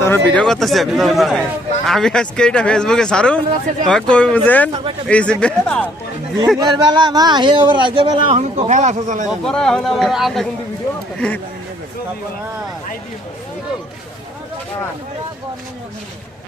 তোর ভিডিও করতেছি আমি। আমি আজকে এটা ফেসবুকে ছাড়ুম হয় কবি বুঝেন? এই যে দিনের বেলা না হে আবার রাতের বেলা আমি তো খেলা আছে চালাই পরে হলো আবার আধা ঘণ্টা ভিডিও কি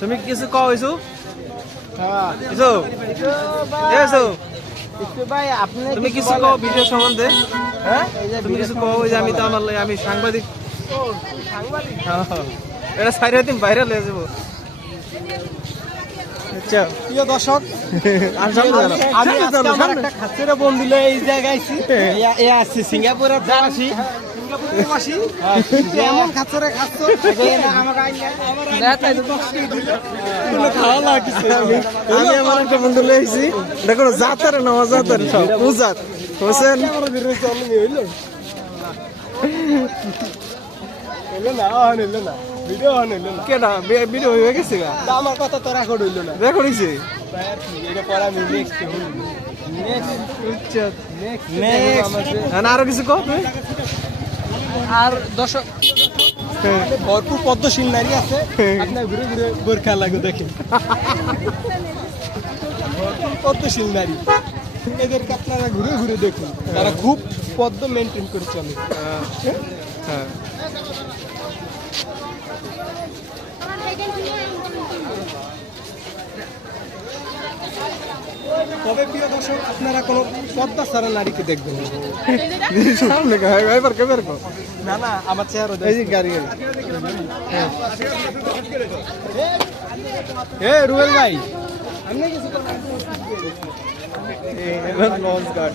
তুমি কিছু কও ভাই তুমি কিছু কও ভিডিও সম্বন্ধে? হ্যাঁ? তুমি কিছু কও? যে আমি তো আমার আমি সাংবাদিক। হ্যাঁ। এটা সাইরে দিন বাইরে লয়ে যাব। আচ্ছা। প্রিয় দর্শক আমি। একটা খাসের বন্ধু এই জায়গায় এ সিঙ্গাপুরে আসি আমি আমার একটা বন্ধু দেখো জাতার না জাতার সব উজাত। হোসেন ভিডিও না হয়ে গেছে আমার কথা হইল রেকর্ড আরও কিছু কও তুমি? আর দর্শক, ভরপুর পদ্মশীল নারী আছে। আপনার ঘুরে ঘুরে বোরখা লাগু দেখে। ভরপুর পদ্মশীল নারী। এদেরকে আপনারা ঘুরে ঘুরে দেখুন। তারা খুব পদ্ম মেনটেন করে চলে হ্যাঁ। তবে প্রিয় দর্শক আপনারা কোনো পদ্মা ছাড়া নারীকে দেখবেন। সামনে এবার কে বের না না আমার চেহারা এই যে গাড়ি গাড়ি এ রুয়েল ভাই। আপনি কিছু লঞ্চ গার্ড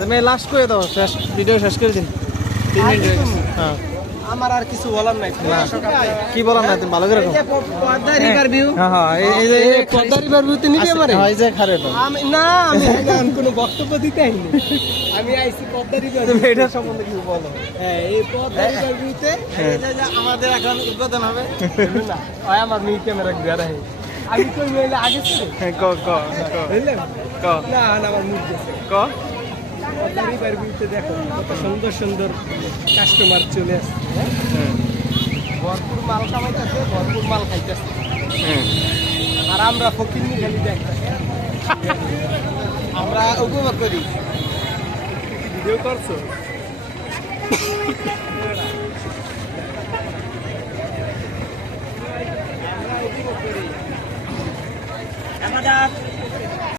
তুমি লাস্ট করে দাও শেষ ভিডিও শেষ করে দিন। তিন মিনিট হ্যাঁ। আমার আর কিছু বলার নাই। কি বললাম না তুমি ভালো করে পদ্মা রিভার ভিউ হ্যাঁ হ্যাঁ এই- এই যে পদ্মা রিভার ভিউতে নিবি আমারে? হ্যাঁ, এই যে খারে আমি না আমি কোনো বক্তব্য দিতে আইনি। আমি আইছি পদ্মা রিভার তুমি এটা সম্বন্ধে কিছু বলো। হ্যাঁ এই পদ্মা রিভার ভিউতে এই যে যে আমাদের এখন উদ্বোধন হবে। না ওই আমার মি ক্যামেরা ঘুরে রাখে আমি কই মহিলা আগে হ্যাঁ, ক ক ক। না না আমার মুখ ক? পদ্মা রিভার দেখো কত সুন্দর সুন্দর কাস্টমার চলে আসছে হ্যাঁ? ভরপুর মাল কামাইতেছে ভরপুর মাল খাইতেছে। আর আমরা ফকির খালি দেখতেছি আমরা উপভোগ করি। ভিডিও করছ?